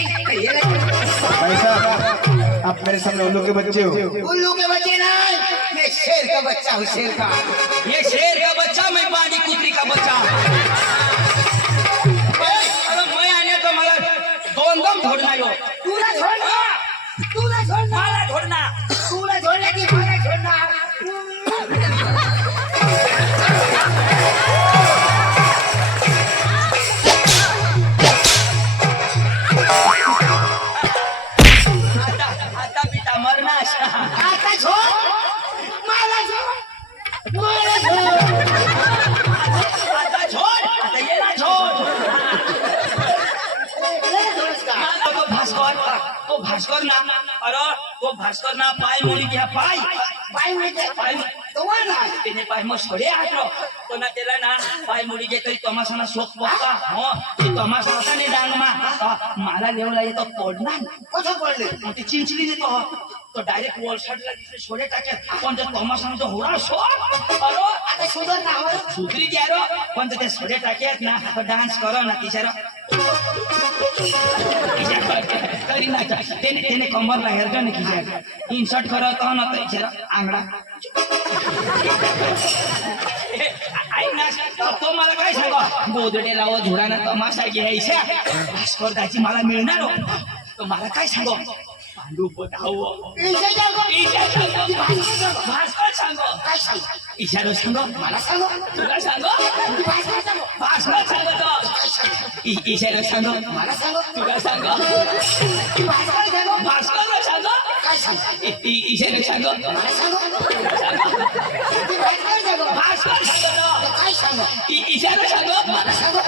भाई साहब आप मेरे सामने उल्लू के बच्चे हो। उल्लू के बच्चे नहीं, मैं शेर का बच्चा हूँ, शेर का। ये शेर का बच्चा, मैं बाड़ी कुतरी का बच्चा। अरे मैं आने तो मला दोन दम छोड़ना यो। तूला छोड़ना, तूला छोड़ना, मला छोड़ना, तूला छोड़ना कि मला छोड़ना। आता पिता मरना। आता छोड़, मला छोड़, मला छोड़। आता छोड़, आता ये ना छोड़। तो भास्कर ना, अरे तो भास्कर ना पाय मोडी घ्या पाय पाय मिळते, पाय तो वाला। त्याने पाय मग सोडे आटलो तो ना त्याला ना पाय मोडी घेतोय तमाशाना शोक बघा हो ते तमाशा होता ने डांगमा मला लेवला येतो पडणार कसं पडले? मग ते चिंचली देतो तो डायरेक्ट वॉल शॉटला तिथे सोडे टाके पण त्या तमाशाना जो होरा शोक अरे आता सुधर ना हवं। सुधरी घ्या रो पण ते सोडे टाक्यात ना तो डान्स करो ना तिच्यारा तरी ना त्याने कमरला हेरतो ना तिच्या इन्सर्ट करत ना तिच्यारा आंगडा ऐक ना तो मला काय सांगा गोदडे लाव झुडाना तमाशा घ्यायचा भास्कर दाची मला मिळणार तो मला काय सांगो पांडू बताव भास्कर सांगो काय सांग? इशारो सांगो मला सांगो, तुला सांगो भास्कर सांगो, भास्कर सांगो काय सांग? इशारो सांगो मला सांगो, तुला सांगो भास्कर सांगो, भास्कर सांगो काय सांग? इशारो सांगो मला सांगो, भास्कर सांगो, भास्कर सांगो काय सांगो? इशारो सांगो मला सांगो,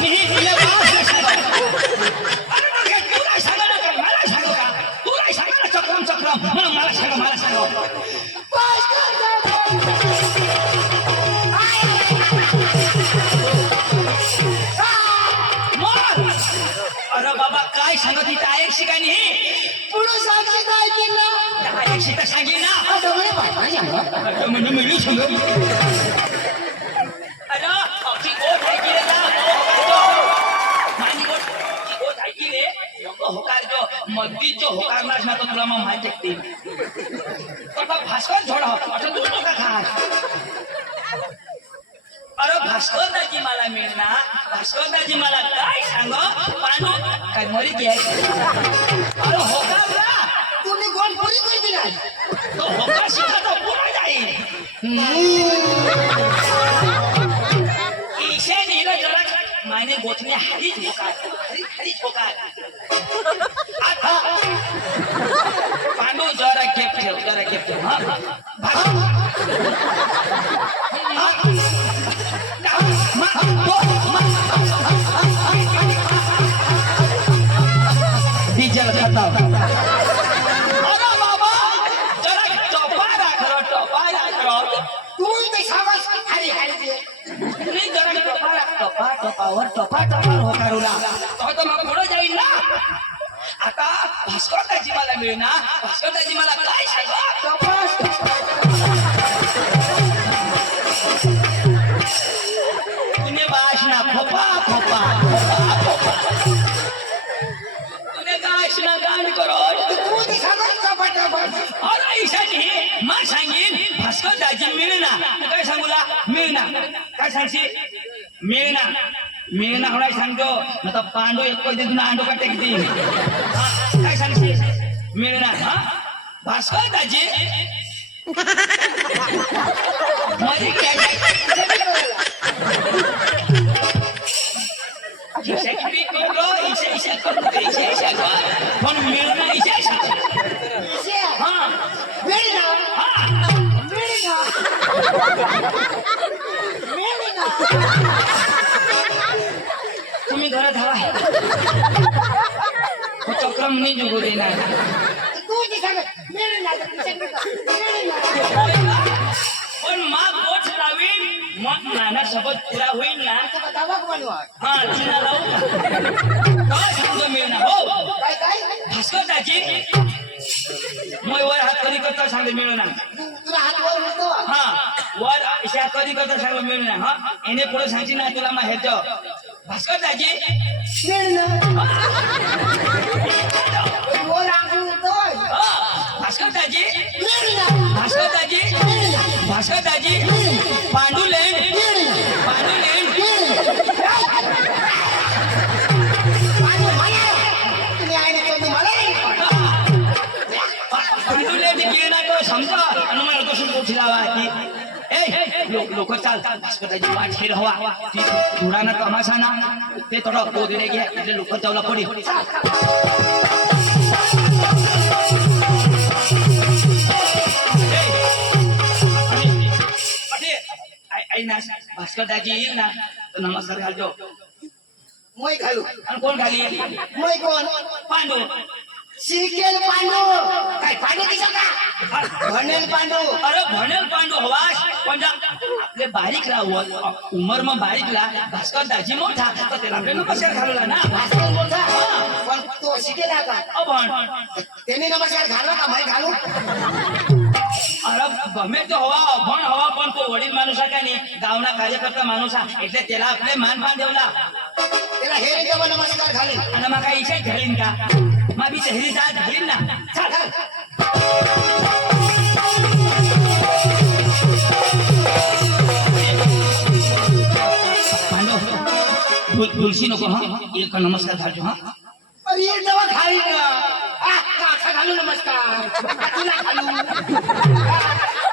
मी तुला भास्कर सांगो अरे मग हे तुला सांगो ना काय मला सांगो का तुला सांगो ना चक्रम चक्रम मला सांगो भास्कर सांगो। अरे बाबा काय सांगत इथं आहे शिकाणी पुढे साक्षी काय केलं? काय शिका सांगेल ना आता म्हणे भास्कर सांगो। म्हणजे मिळू सांगो अरे अक्षी गोट आहे की रे ना मानी गोट आहे की रे होकार जो मस्जिद जो होकार नाच ना तो तुला मग माहिती आहे तो भास्कर झोडा असं तू नका खा अरे भास्कर दाजी मला मिळणार भास्कर दाजी मला काय सांगो पांडू काय मरी घ्यायचं अरे होकार ना तुम्ही गोड पुरी करी दिला। तो होकार शिका तो पुरा जाईल ईशे नीला जरा मायने गोठणे हरीच होकार आता पांडू जरा घेप ठेव हा डीजेल खाता अरे बाबा जरा टोपा राख तू ते सांगस हरी हरी नहीं जरा टोपा होकारूला तो मग पुढे जाईल ना आता भास्कर दाजी मला मिळणार भास्कर दाजी मला काय सांगा तुम्ही भाषणा खोपा तुम्ही भाषणा गाण करो तू ते सांगस कपाट अरे ईशानी मग सांगेन भास्कर दाजी मिळणार काय सांगूला मिळणार काय सांगशी मिळणार होणार सांगतो आता पांडू एक पैसे तुला अंडो का टेकती काय सांगशी मिळणार हा भास्कर दाजी मध्ये पण मिळणार हा तुम्ही घरात हवा चक्रम नाही जुगू देणार पण माग गोठ लावीन मग नाना सोबत पुरा होईल ना हा चिना लावू काय सांगतो मिळणार हो भास्कर दाजी मग वर हात कधी करता सांग मिळणार हा वर अशा कधी करता सांग मिळणार हा एने पुढे सांगची ना तुला मग ह्याचं भास्कर दाजी भास्कर दाजी भास्कर दाजी भास्कर दाजी पांडुलेंड पांडुलेंड गेला तो समजा आणि मला कसून पोचलावा की लोक चाल भास्कर दाजी वाट हे रहा ती धुराना तमाशा ना ते थोडा कोदरे घ्या એટલે लोक चावला पडी भास्कर दाजी येईल ना तर नमस्कार घालतो मैं घालू आणि कोण घाली मैं कोण पांडू शिकेल पांडू काय पांडू दिसत का भनेल पांडू अरे भनेल पांडू हवास पण आपले बारीक राहत उमर मग बारीक ला भास्कर दाजी मोठा तर त्याला आपले नमस्कार घालवला ना भास्कर मोठा पण तो शिकेला का अभण त्यांनी नमस्कार घालला का मैं घालू अरे गमे तो हवा अभण हवा पण तो वडील माणूस आहे का नाही गावना कार्यकर्ता माणूस आहे એટલે त्याला आपले मानपान देवला त्याला हे रे नमस्कार घालीन आणि मग काही इच्छा घालीन का मग बी तहरी जात घालीन ना चल घाल पांडू तुलसी नको हा एक नमस्कार घालतो हा अरे ये जेव्हा घालीन ना का घालू नमस्कार तुला घालू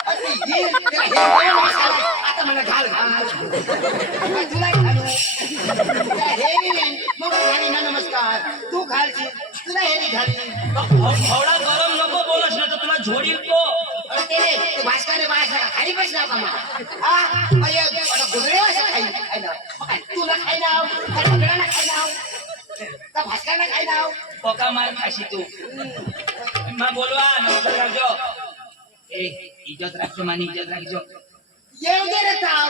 अरे ये त्याला हे नमस्कार आता मला घाल तुला घालू हे मग घाली ना नमस्कार तू घालची तुला हे नाही घाली थोडा गरम नको बोलस ना तर तुला झोडील तो अरे ते भास्कर खाली बसला का मग गुजरे खाई ना तुला खाई ना सगळ्यांना खाई ना का भास्करला खाई ना पोका मार खाशी तू मग बोलवा नमस्कार घालतो ए इज्जत राखतो मानी इज्जत राखतो येऊ दे रे ताव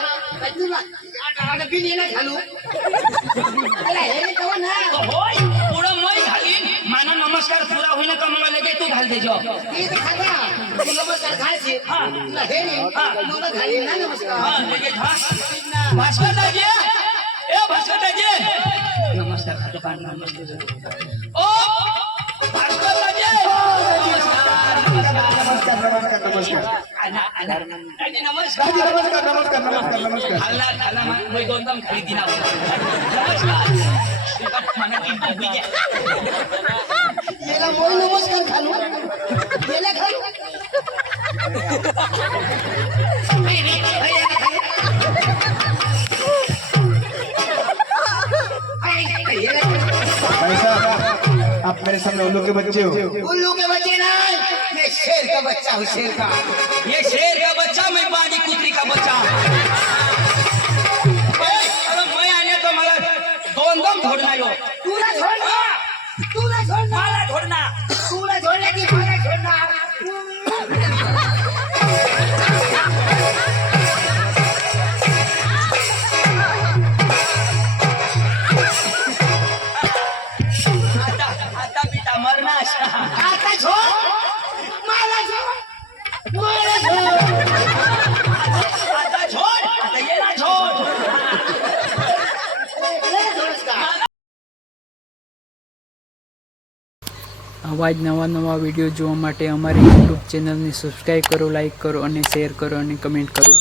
तुला आता बिन येणं घालू त्याला हे रे कवा ना होय पुढं मै घालीन माना नमस्कार पुरा होईन का मग लगे तू घाल देजो ते खागा तू नमस्कार घालची तुला हे रे मग घाली ना नमस्कार हा लगे हा भास्कर दाजी ए भास्कर दाजी नमस्कार खातो पांडू नमस्कार ओ भास्कर दाजी नमस्कार नमस्कार खाला मग दोन खाली दिना नमस्कार याला मोय नमस्कार घालू याला घालू भाई साहब आप मेरे सामने उल्लू के बच्चे हो उल्लू के बच्चे नहीं मैं शेर का बच्चा हूँ शेर का ये शेर का बच्चा मैं बागी कुतरी का बच्चा अरे मैं आने तो मला दोन छोड़ना यो तुला छोड़ना मला छोड़ना तुला छोड़ने की मला छोड़ना आता पिता मरनाश आता छोड़ मला छोड़ आता छोड़ आता ये ना छोड़ આવા જ નવા વિડીયો જોવા માટે અમારી યુટ્યુબ ચેનલને સબસ્ક્રાઈબ કરો, લાઈક કરો અને શેર કરો અને કમેન્ટ કરો.